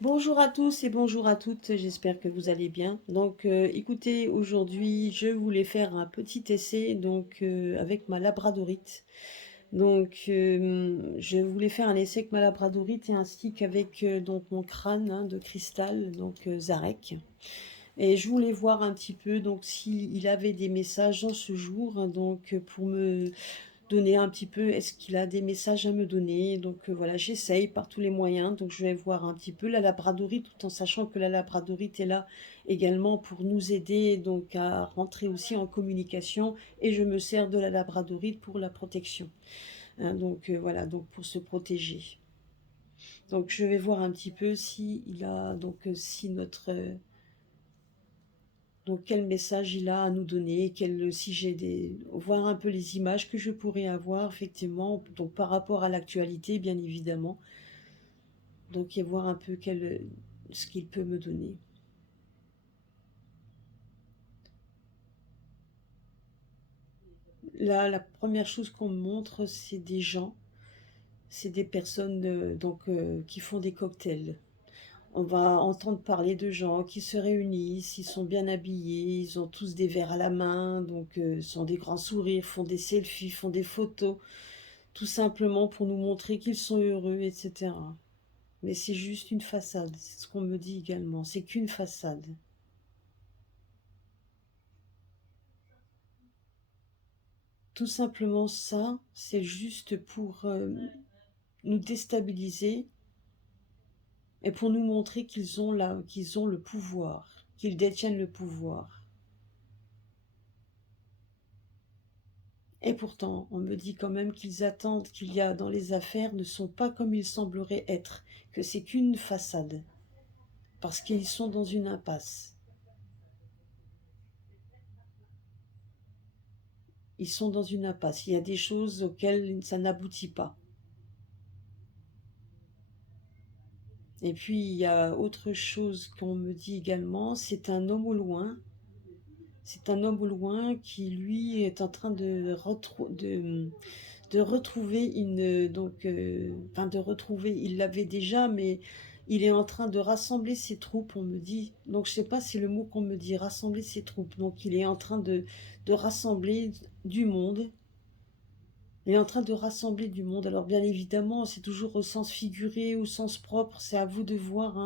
Bonjour à tous et bonjour à toutes, j'espère que vous allez bien. Écoutez, aujourd'hui, je voulais faire un petit essai avec ma labradorite. Je voulais faire un essai avec ma labradorite et ainsi qu'avec mon crâne de cristal, Zarek. Et je voulais voir un petit peu s'il avait des messages en ce jour, pour me donner un petit peu, est-ce qu'il a des messages à me donner? Voilà, j'essaye par tous les moyens. Donc je vais voir un petit peu la labradorite, tout en sachant que la labradorite est là également pour nous aider à rentrer aussi en communication. Et je me sers de la labradorite pour la protection. Voilà, donc pour se protéger. Donc je vais voir un petit peu si il a si notre quel message il a à nous donner, si j'ai voir un peu les images que je pourrais avoir, effectivement, donc par rapport à l'actualité, bien évidemment. Et voir un peu ce qu'il peut me donner. Là, la première chose qu'on me montre, c'est des gens, c'est des personnes qui font des cocktails. On va entendre parler de gens qui se réunissent, ils sont bien habillés, ils ont tous des verres à la main, sont des grands sourires, font des selfies, font des photos, tout simplement pour nous montrer qu'ils sont heureux, etc. Mais c'est juste une façade, c'est ce qu'on me dit également, c'est qu'une façade. Tout simplement ça, c'est juste pour nous déstabiliser et pour nous montrer qu'ils ont le pouvoir, qu'ils détiennent le pouvoir. Et pourtant, on me dit quand même qu'ils attendent qu'il y a dans les affaires ne sont pas comme ils sembleraient être, que c'est qu'une façade, parce qu'ils sont dans une impasse. Ils sont dans une impasse. Il y a des choses auxquelles ça n'aboutit pas. Et puis, il y a autre chose qu'on me dit également, c'est un homme au loin. C'est un homme au loin qui, lui, est en train de retrouver de retrouver, il l'avait déjà, mais il est en train de rassembler ses troupes, on me dit. Donc, je sais pas si le mot qu'on me dit, rassembler ses troupes. Donc, il est en train de rassembler du monde. Il est en train de rassembler du monde. Alors, bien évidemment, c'est toujours au sens figuré, au sens propre. C'est à vous de voir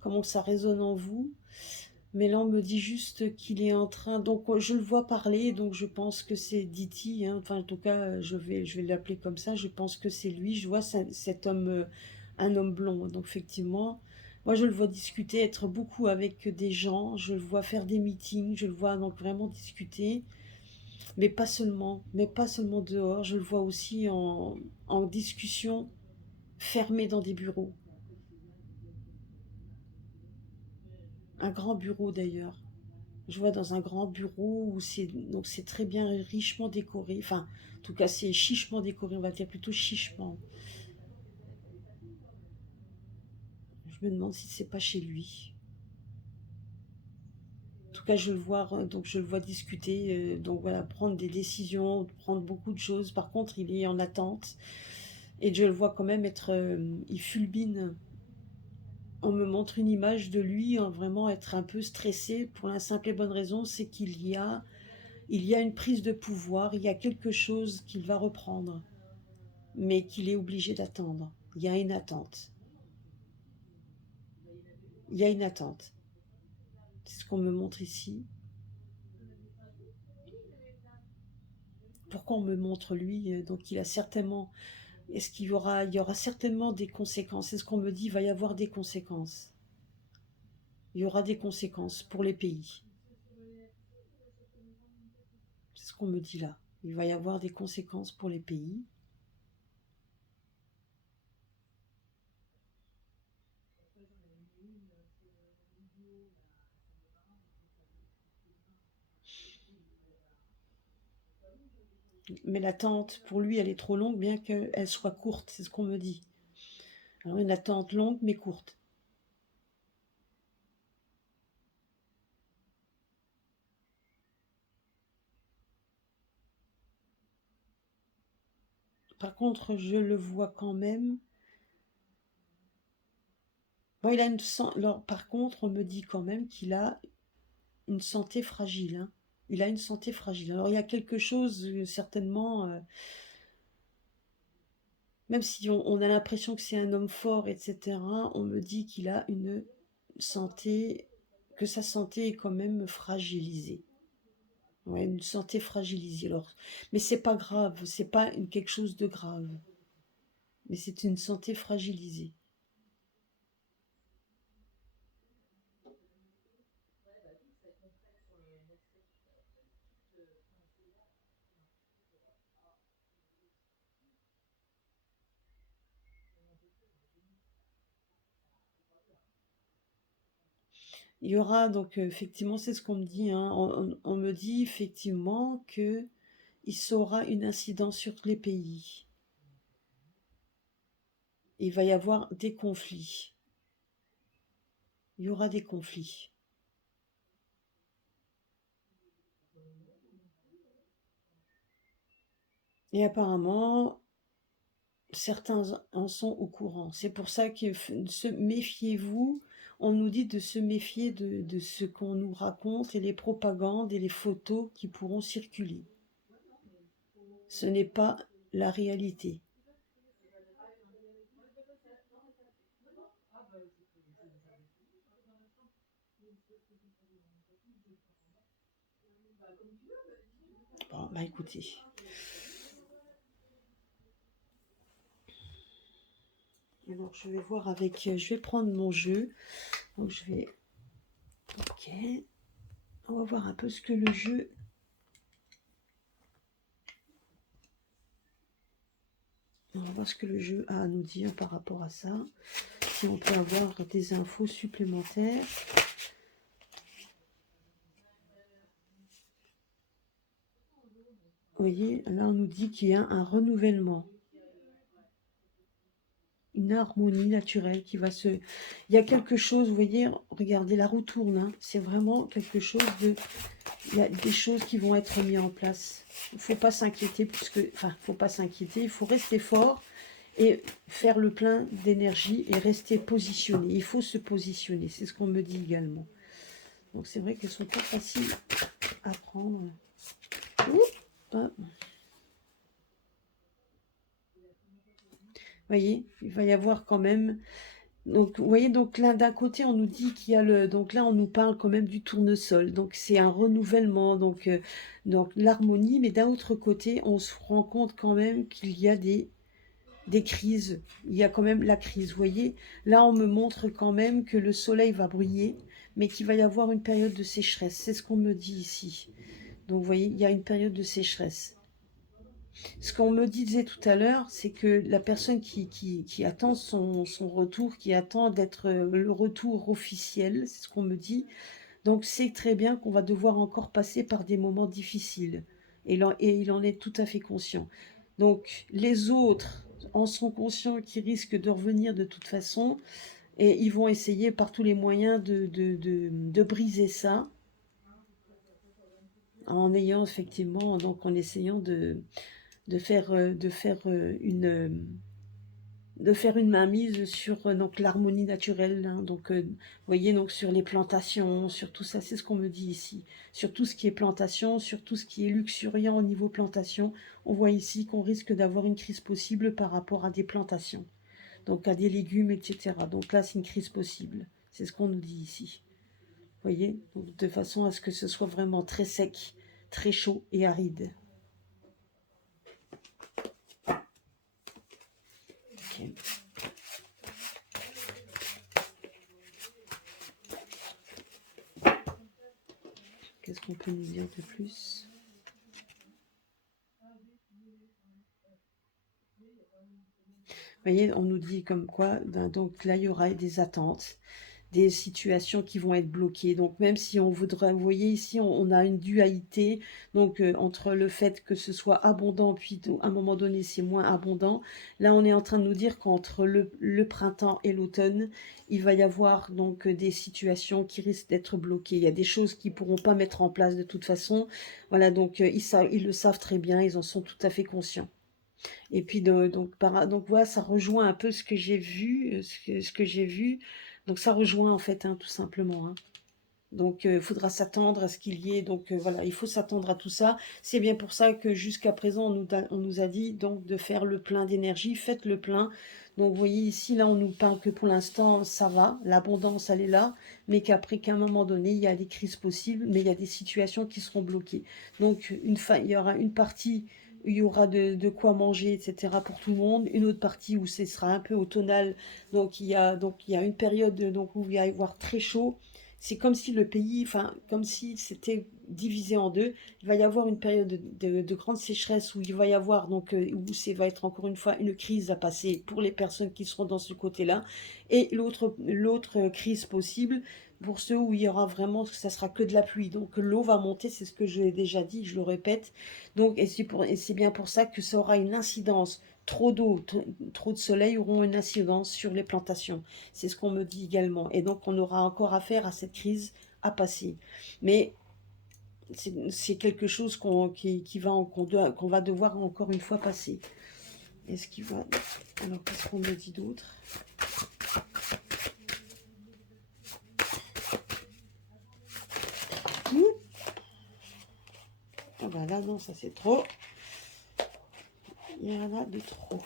comment ça résonne en vous. Mais là, on me dit juste qu'il est en train. Je le vois parler, donc je pense que c'est Diti, hein. Enfin, en tout cas, je vais l'appeler comme ça. Je pense que c'est lui. Je vois cet homme, un homme blond. Donc, effectivement, moi, je le vois discuter, être beaucoup avec des gens. Je le vois faire des meetings. Je le vois donc vraiment discuter. Mais pas seulement dehors. Je le vois aussi en discussion fermée dans des bureaux. Un grand bureau d'ailleurs. Je vois dans un grand bureau où c'est très bien richement décoré. Enfin, en tout cas, c'est chichement décoré, on va dire plutôt chichement. Je me demande si c'est pas chez lui. En tout cas, je le vois discuter, voilà, prendre des décisions, prendre beaucoup de choses. Par contre, il est en attente et je le vois quand même il fulmine. On me montre une image de lui, vraiment être un peu stressé pour la simple et bonne raison, c'est il y a une prise de pouvoir, il y a quelque chose qu'il va reprendre, mais qu'il est obligé d'attendre. Il y a une attente. Il y a une attente. C'est ce qu'on me montre ici. Pourquoi on me montre lui? Donc il a certainement. Il y aura certainement des conséquences. C'est ce qu'on me dit, il va y avoir des conséquences. Il y aura des conséquences pour les pays. C'est ce qu'on me dit là. Il va y avoir des conséquences pour les pays. Mais l'attente, pour lui, elle est trop longue, bien qu'elle soit courte. C'est ce qu'on me dit. Alors une attente longue, mais courte. Par contre, je le vois quand même Bon, alors, par contre, on me dit quand même qu'il a une santé fragile, hein. Il a une santé fragile. Alors il y a quelque chose, certainement, même si on a l'impression que c'est un homme fort, et cetera, on me dit qu'il a une santé que sa santé est quand même fragilisée. Ouais, une santé fragilisée, alors mais c'est pas grave, c'est pas quelque chose de grave, mais c'est une santé fragilisée. Il y aura donc, effectivement, c'est ce qu'on me dit, hein, on me dit effectivement que il aura une incidence sur les pays. Il va y avoir des conflits. Il y aura des conflits. Et apparemment, certains en sont au courant. C'est pour ça que méfiez-vous. On nous dit de se méfier de ce qu'on nous raconte et les propagandes et les photos qui pourront circuler. Ce n'est pas la réalité. Bon, bah écoutez. Alors je vais voir avec, je vais prendre mon jeu. Donc je vais, ok. On va voir un peu ce que le jeu. On va voir ce que le jeu a à nous dire par rapport à ça. Si on peut avoir des infos supplémentaires. Vous voyez, là on nous dit qu'il y a un renouvellement, une harmonie naturelle qui va se... Il y a quelque chose, vous voyez, regardez, la roue tourne, hein, c'est vraiment quelque chose de... Il y a des choses qui vont être mises en place. Il ne faut pas s'inquiéter, puisque... Enfin, il ne faut pas s'inquiéter, il faut rester fort et faire le plein d'énergie et rester positionné. Il faut se positionner, c'est ce qu'on me dit également. Donc c'est vrai qu'elles ne sont pas faciles à prendre. Oups, voyez, il va y avoir quand même. Donc, vous voyez, donc là, d'un côté, on nous dit qu'il y a le. Donc là, on nous parle quand même du tournesol. Donc, c'est un renouvellement, donc l'harmonie. Mais d'un autre côté, on se rend compte quand même qu'il y a des crises. Il y a quand même la crise. Vous voyez, là, on me montre quand même que le soleil va briller, mais qu'il va y avoir une période de sécheresse. C'est ce qu'on me dit ici. Donc, vous voyez, il y a une période de sécheresse. Ce qu'on me disait tout à l'heure, c'est que la personne qui attend son retour, qui attend d'être le retour officiel, c'est ce qu'on me dit, donc c'est très bien qu'on va devoir encore passer par des moments difficiles. Et il en est tout à fait conscient. Donc les autres en sont conscients qu'ils risquent de revenir de toute façon, et ils vont essayer par tous les moyens de briser ça, en ayant effectivement, donc en essayant de faire une mainmise sur donc l'harmonie naturelle, hein, donc vous voyez, donc sur les plantations, sur tout ça, c'est ce qu'on me dit ici, sur tout ce qui est plantation, sur tout ce qui est luxuriant au niveau plantation. On voit ici qu'on risque d'avoir une crise possible par rapport à des plantations, donc à des légumes, etc. Donc là, c'est une crise possible, c'est ce qu'on nous dit ici, vous voyez, donc, de façon à ce que ce soit vraiment très sec, très chaud et aride. Okay. Qu'est-ce qu'on peut nous dire de plus? Vous voyez, on nous dit comme quoi, donc là, il y aura des attentes, des situations qui vont être bloquées. Donc même si on voudrait, vous voyez ici, on a une dualité, donc entre le fait que ce soit abondant, puis à un moment donné, c'est moins abondant. Là, on est en train de nous dire qu'entre le printemps et l'automne, il va y avoir donc des situations qui risquent d'être bloquées. Il y a des choses qu'ils ne pourront pas mettre en place de toute façon. Voilà, donc ils le savent très bien, ils en sont tout à fait conscients. Et puis donc voilà, ça rejoint un peu ce que j'ai vu, ce que j'ai vu Donc ça rejoint en fait, hein, tout simplement, hein. Donc, il faudra s'attendre à ce qu'il y ait, donc voilà, il faut s'attendre à tout ça. C'est bien pour ça que jusqu'à présent, on nous a dit donc de faire le plein d'énergie. Faites le plein. Donc, vous voyez ici, là, on nous parle que pour l'instant, ça va, l'abondance, elle est là, mais qu'après, qu'à un moment donné, il y a des crises possibles, mais il y a des situations qui seront bloquées. Donc, il y aura une partie où il y aura de quoi manger, etc. pour tout le monde. Une autre partie où ce sera un peu automnal. Donc, il y a une période donc, où il va y avoir très chaud. C'est comme si le pays, enfin, comme si c'était divisé en deux. Il va y avoir une période de grande sécheresse où il va y avoir, donc, où ça va être encore une fois une crise à passer pour les personnes qui seront dans ce côté-là. Et l'autre crise possible pour ceux où il y aura vraiment, ça sera que de la pluie. Donc l'eau va monter, c'est ce que j'ai déjà dit, je le répète. Donc, et c'est bien pour ça que ça aura une incidence. Trop d'eau, trop de soleil auront une incidence sur les plantations. C'est ce qu'on me dit également. Et donc, on aura encore affaire à cette crise à passer. Mais c'est quelque chose qu'on va devoir encore une fois passer. Est-ce qu'il va... Alors, qu'est-ce qu'on me dit d'autre? Ah bah là, non, ça c'est trop. Il y en a de trop.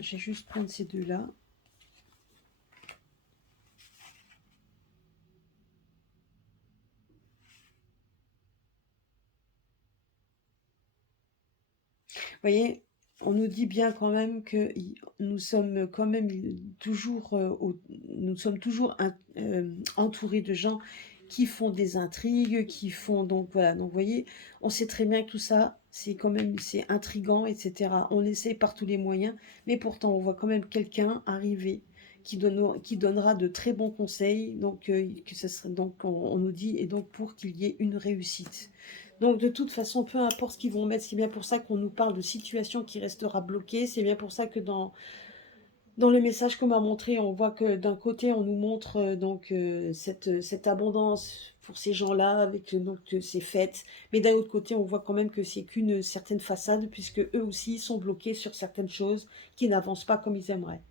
Je vais juste prendre ces deux-là. Vous voyez, on nous dit bien quand même que nous sommes quand même toujours, nous sommes toujours entourés de gens qui font des intrigues, qui font donc voilà. Donc vous voyez, on sait très bien que tout ça, c'est quand même c'est intrigant, etc. On essaie par tous les moyens, mais pourtant on voit quand même quelqu'un arriver qui donnera de très bons conseils. Donc que ce serait donc on nous dit et donc pour qu'il y ait une réussite. Donc de toute façon, peu importe ce qu'ils vont mettre, c'est bien pour ça qu'on nous parle de situation qui restera bloquée. C'est bien pour ça que dans le message qu'on m'a montré, on voit que d'un côté, on nous montre donc cette abondance pour ces gens-là, avec donc ces fêtes. Mais d'un autre côté, on voit quand même que c'est qu'une certaine façade, puisque eux aussi sont bloqués sur certaines choses qui n'avancent pas comme ils aimeraient.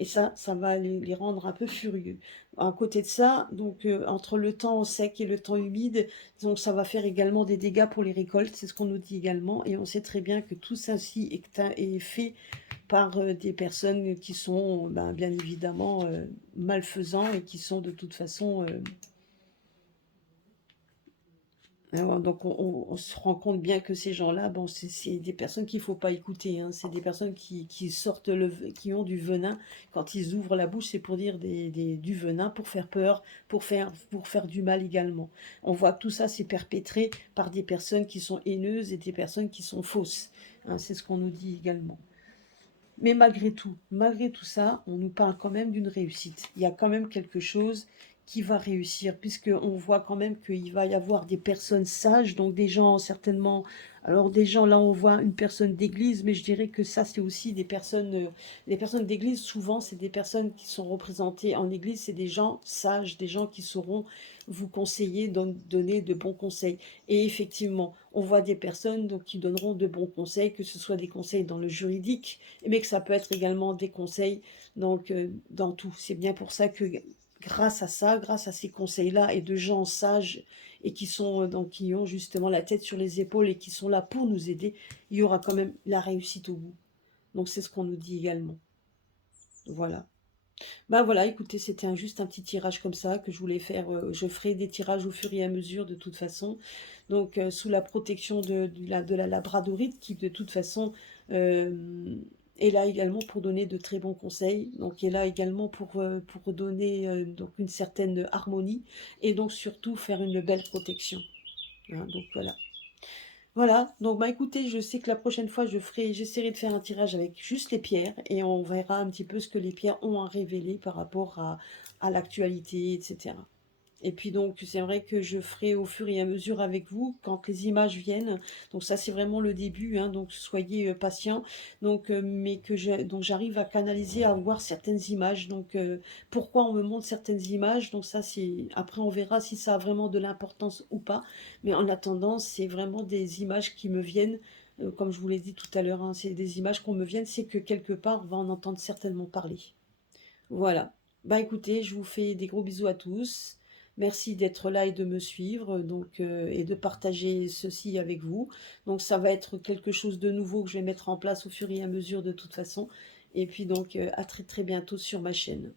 Et ça va les rendre un peu furieux. À côté de ça, donc entre le temps sec et le temps humide, donc ça va faire également des dégâts pour les récoltes, c'est ce qu'on nous dit également. Et on sait très bien que tout ceci est fait par des personnes qui sont ben, bien évidemment malfaisants et qui sont de toute façon donc on se rend compte bien que ces gens-là, bon, c'est des personnes qu'il ne faut pas écouter, hein. C'est des personnes qui sortent qui ont du venin. Quand ils ouvrent la bouche, c'est pour dire du venin, pour faire peur, pour faire du mal également. On voit que tout ça, c'est perpétré par des personnes qui sont haineuses et des personnes qui sont fausses, hein. C'est ce qu'on nous dit également. Mais malgré tout ça, on nous parle quand même d'une réussite. Il y a quand même quelque chose qui va réussir, puisqu'on voit quand même qu'il va y avoir des personnes sages, donc des gens certainement... Alors des gens, là on voit une personne d'église, mais je dirais que ça c'est aussi des personnes d'église, souvent c'est des personnes qui sont représentées en église, c'est des gens sages, des gens qui sauront vous conseiller, donner de bons conseils. Et effectivement, on voit des personnes donc, qui donneront de bons conseils, que ce soit des conseils dans le juridique, mais que ça peut être également des conseils donc, dans tout. C'est bien pour ça que grâce à ça, grâce à ces conseils-là et de gens sages et qui sont donc qui ont justement la tête sur les épaules et qui sont là pour nous aider, il y aura quand même la réussite au bout. Donc c'est ce qu'on nous dit également. Voilà. Bah voilà, écoutez, c'était juste un petit tirage comme ça que je voulais faire. Je ferai des tirages au fur et à mesure de toute façon. Donc sous la protection de la labradorite qui de toute façon euh, est là également pour donner de très bons conseils. Donc est là également pour donner donc une certaine harmonie et donc surtout faire une belle protection. Hein, donc voilà. Voilà, donc bah écoutez, je sais que la prochaine fois j'essaierai de faire un tirage avec juste les pierres et on verra un petit peu ce que les pierres ont à révéler par rapport à l'actualité, etc. Et puis donc c'est vrai que je ferai au fur et à mesure avec vous quand les images viennent. Donc ça c'est vraiment le début, hein, donc soyez patients. Donc mais donc j'arrive à canaliser, à voir certaines images. Donc pourquoi on me montre certaines images. Donc ça c'est après on verra si ça a vraiment de l'importance ou pas. Mais en attendant c'est vraiment des images qui me viennent Comme je vous l'ai dit tout à l'heure, hein, c'est des images qu'on me viennent, c'est que quelque part, on va en entendre certainement parler. Voilà. Bah, écoutez, je vous fais des gros bisous à tous. Merci d'être là et de me suivre, donc et de partager ceci avec vous. Donc ça va être quelque chose de nouveau que je vais mettre en place au fur et à mesure de toute façon et puis donc à très, très bientôt sur ma chaîne.